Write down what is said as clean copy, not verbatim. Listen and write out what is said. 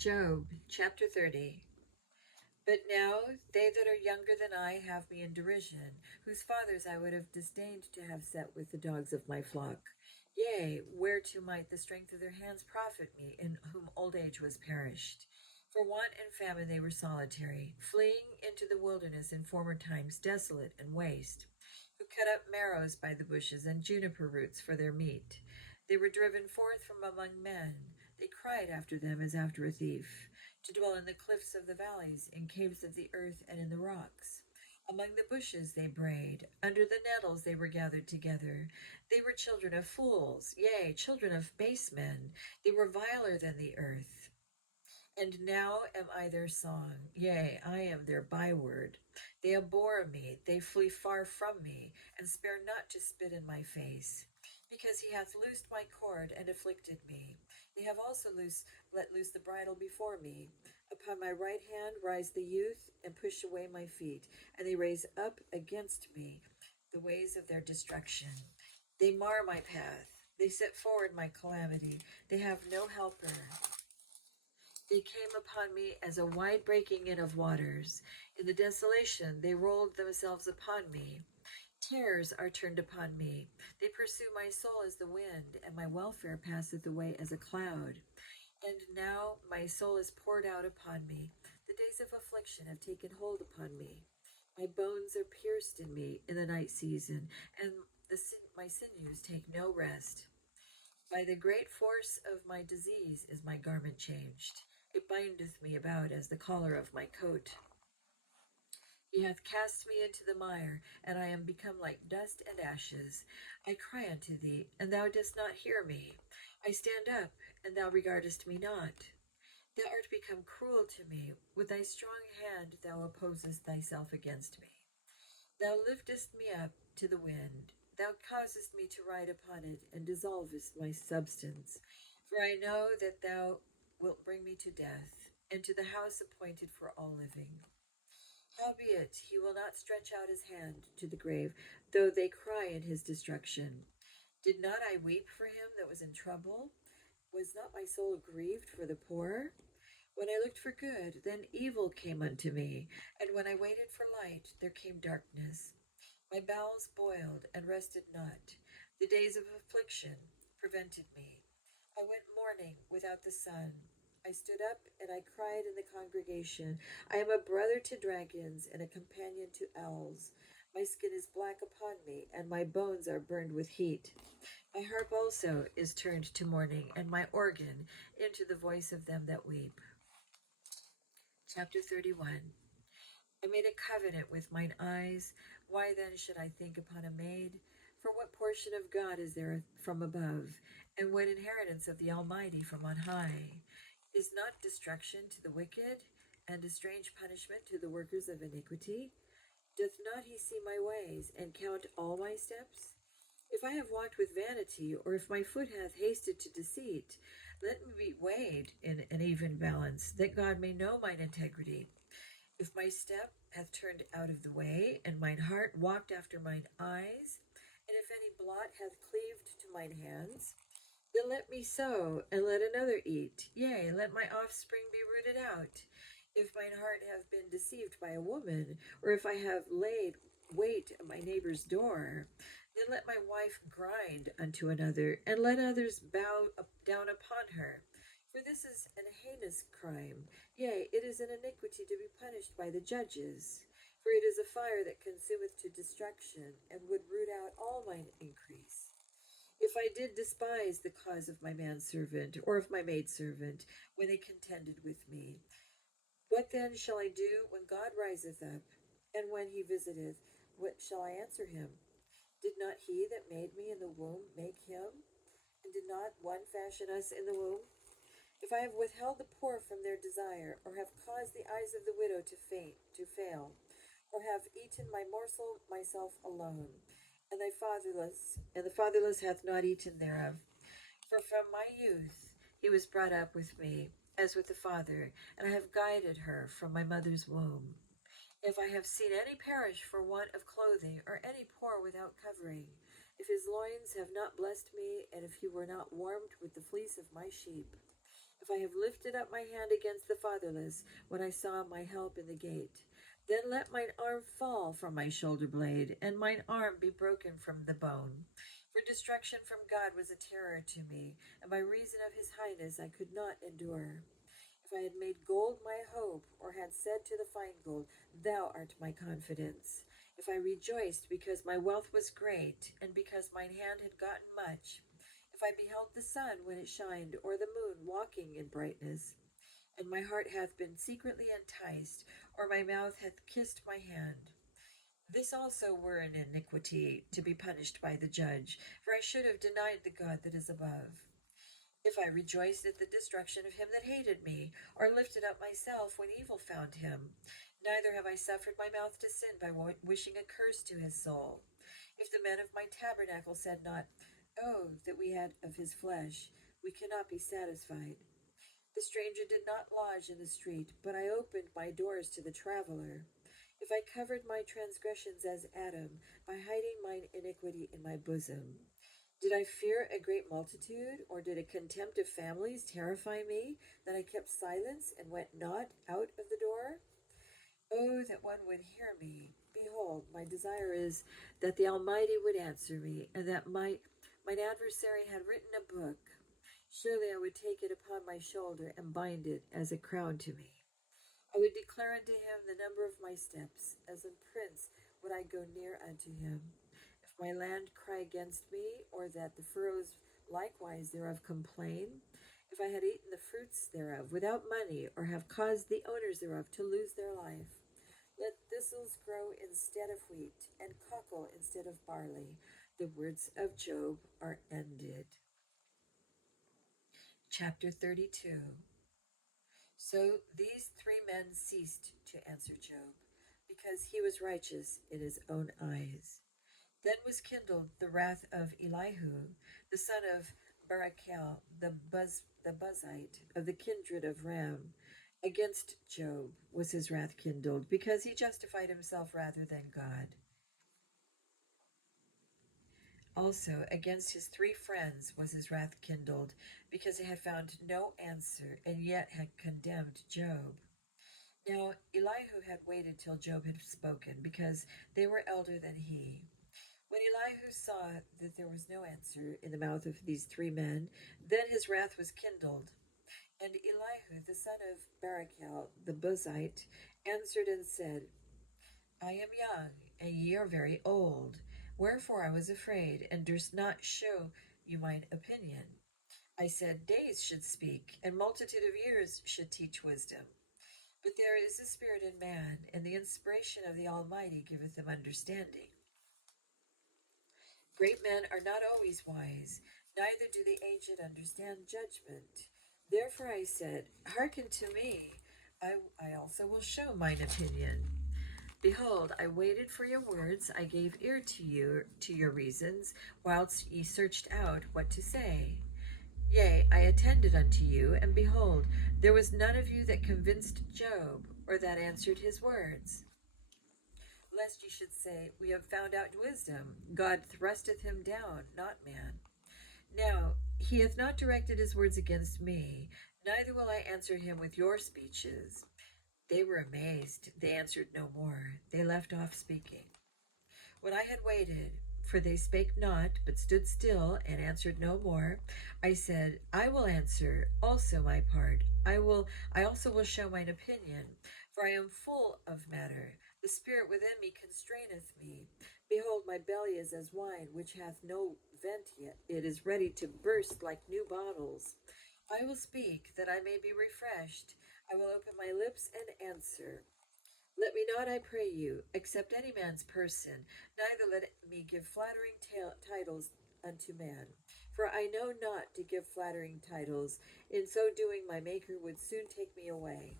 Job, chapter 30. But now they that are younger than I have me in derision, whose fathers I would have disdained to have set with the dogs of my flock. Yea, whereto might the strength of their hands profit me, in whom old age was perished? For want and famine they were solitary, fleeing into the wilderness in former times, desolate and waste, who cut up marrows by the bushes and juniper roots for their meat. They were driven forth from among men. They cried after them as after a thief, to dwell in the cliffs of the valleys, in caves of the earth, and in the rocks. Among the bushes they brayed, under the nettles they were gathered together. They were children of fools, yea, children of base men. They were viler than the earth. And now am I their song, yea, I am their byword. They abhor me, they flee far from me, and spare not to spit in my face. Because he hath loosed my cord and afflicted me. They have also let loose the bridle before me. Upon my right hand rise the youth, and push away my feet, and they raise up against me the ways of their destruction. They mar my path, they set forward my calamity, they have no helper. They came upon me as a wide breaking in of waters. In the desolation they rolled themselves upon me. Terrors are turned upon me. They pursue my soul as the wind, and my welfare passeth away as a cloud. And now my soul is poured out upon me. The days of affliction have taken hold upon me. My bones are pierced in me in the night season, and my sinews take no rest. By the great force of my disease is my garment changed. It bindeth me about as the collar of my coat. He hath cast me into the mire, and I am become like dust and ashes. I cry unto thee, and thou dost not hear me. I stand up, and thou regardest me not. Thou art become cruel to me. With thy strong hand thou opposest thyself against me. Thou liftest me up to the wind. Thou causest me to ride upon it, and dissolvest my substance. For I know that thou wilt bring me to death, and to the house appointed for all living. Howbeit he will not stretch out his hand to the grave, though they cry in his destruction. Did not I weep for him that was in trouble? Was not my soul grieved for the poor? When I looked for good, then evil came unto me, and when I waited for light, there came darkness. My bowels boiled and rested not. The days of affliction prevented me. I went mourning without the sun. I stood up and I cried in the congregation. I am a brother to dragons and a companion to owls. My skin is black upon me, and my bones are burned with heat. My harp also is turned to mourning, and my organ into the voice of them that weep. Chapter 31. I made a covenant with mine eyes. Why then should I think upon a maid? For what portion of God is there from above, and what inheritance of the Almighty from on high? Is not destruction to the wicked, and a strange punishment to the workers of iniquity? Doth not he see my ways, and count all my steps? If I have walked with vanity, or if my foot hath hasted to deceit, let me be weighed in an even balance, that God may know mine integrity. If my step hath turned out of the way, and mine heart walked after mine eyes, and if any blot hath cleaved to mine hands, then let me sow, and let another eat. Yea, let my offspring be rooted out. If mine heart have been deceived by a woman, or if I have laid wait at my neighbor's door, then let my wife grind unto another, and let others bow down upon her. For this is an heinous crime, yea, it is an iniquity to be punished by the judges. For it is a fire that consumeth to destruction, and would root out all mine increase. If I did despise the cause of my manservant, or of my maidservant, when they contended with me, what then shall I do when God riseth up, and when he visiteth, what shall I answer him? Did not he that made me in the womb make him? And did not one fashion us in the womb? If I have withheld the poor from their desire, or have caused the eyes of the widow to fail, or have eaten my morsel myself alone, and the fatherless hath not eaten thereof. For from my youth he was brought up with me, as with the father, and I have guided her from my mother's womb. If I have seen any perish for want of clothing, or any poor without covering, if his loins have not blessed me, and if he were not warmed with the fleece of my sheep, If I have lifted up my hand against the fatherless, when I saw my help in the gate, then let mine arm fall from my shoulder blade, and mine arm be broken from the bone. For destruction from God was a terror to me, and by reason of his highness I could not endure. If I had made gold my hope, or had said to the fine gold, Thou art my confidence. If I rejoiced because my wealth was great, and because mine hand had gotten much. If I beheld the sun when it shined, or the moon walking in brightness, and my heart hath been secretly enticed, or my mouth hath kissed my hand. This also were an iniquity to be punished by the judge, for I should have denied the God that is above. If I rejoiced at the destruction of him that hated me, or lifted up myself when evil found him, neither have I suffered my mouth to sin by wishing a curse to his soul. If the men of my tabernacle said not, Oh, that we had of his flesh, we cannot be satisfied. The stranger did not lodge in the street, but I opened my doors to the traveler. If I covered my transgressions as Adam, by hiding mine iniquity in my bosom, did I fear a great multitude, or did a contempt of families terrify me, that I kept silence and went not out of the door? Oh, that one would hear me. Behold, my desire is that the Almighty would answer me, and that mine adversary had written a book. Surely I would take it upon my shoulder and bind it as a crown to me. I would declare unto him the number of my steps. As a prince would I go near unto him. If my land cry against me, or that the furrows likewise thereof complain, if I had eaten the fruits thereof without money, or have caused the owners thereof to lose their life, let thistles grow instead of wheat, and cockle instead of barley. The words of Job are ended. Chapter 32. So these three men ceased to answer Job, because he was righteous in his own eyes. Then was kindled the wrath of Elihu, the son of Barachel, the Buzite, of the kindred of Ram. Against Job was his wrath kindled, because he justified himself rather than God. Also against his three friends was his wrath kindled, because they had found no answer, and yet had condemned Job. Now Elihu had waited till Job had spoken, because they were elder than he. When Elihu saw that there was no answer in the mouth of these three men, then his wrath was kindled. And Elihu, the son of Barachel, the Buzite, answered and said, I am young, and ye are very old. Wherefore I was afraid, and durst not show you mine opinion. I said, Days should speak, and multitude of years should teach wisdom. But there is a spirit in man, and the inspiration of the Almighty giveth them understanding. Great men are not always wise, neither do the aged understand judgment. Therefore I said, Hearken to me, I also will show mine opinion. Behold, I waited for your words, I gave ear to your reasons, whilst ye searched out what to say. Yea, I attended unto you, and behold, there was none of you that convinced Job, or that answered his words. Lest ye should say, We have found out wisdom, God thrusteth him down, not man. Now, he hath not directed his words against me, neither will I answer him with your speeches. They were amazed, they answered no more, they left off speaking. When I had waited, for they spake not, but stood still, and answered no more, I said, I will answer also my part. I also will show mine opinion, for I am full of matter. The spirit within me constraineth me. Behold, my belly is as wine, which hath no vent yet. It is ready to burst like new bottles. I will speak, that I may be refreshed. I will open my lips and answer. Let me not, I pray you, accept any man's person, neither let me give flattering titles unto man. For I know not to give flattering titles. In so doing, my Maker would soon take me away.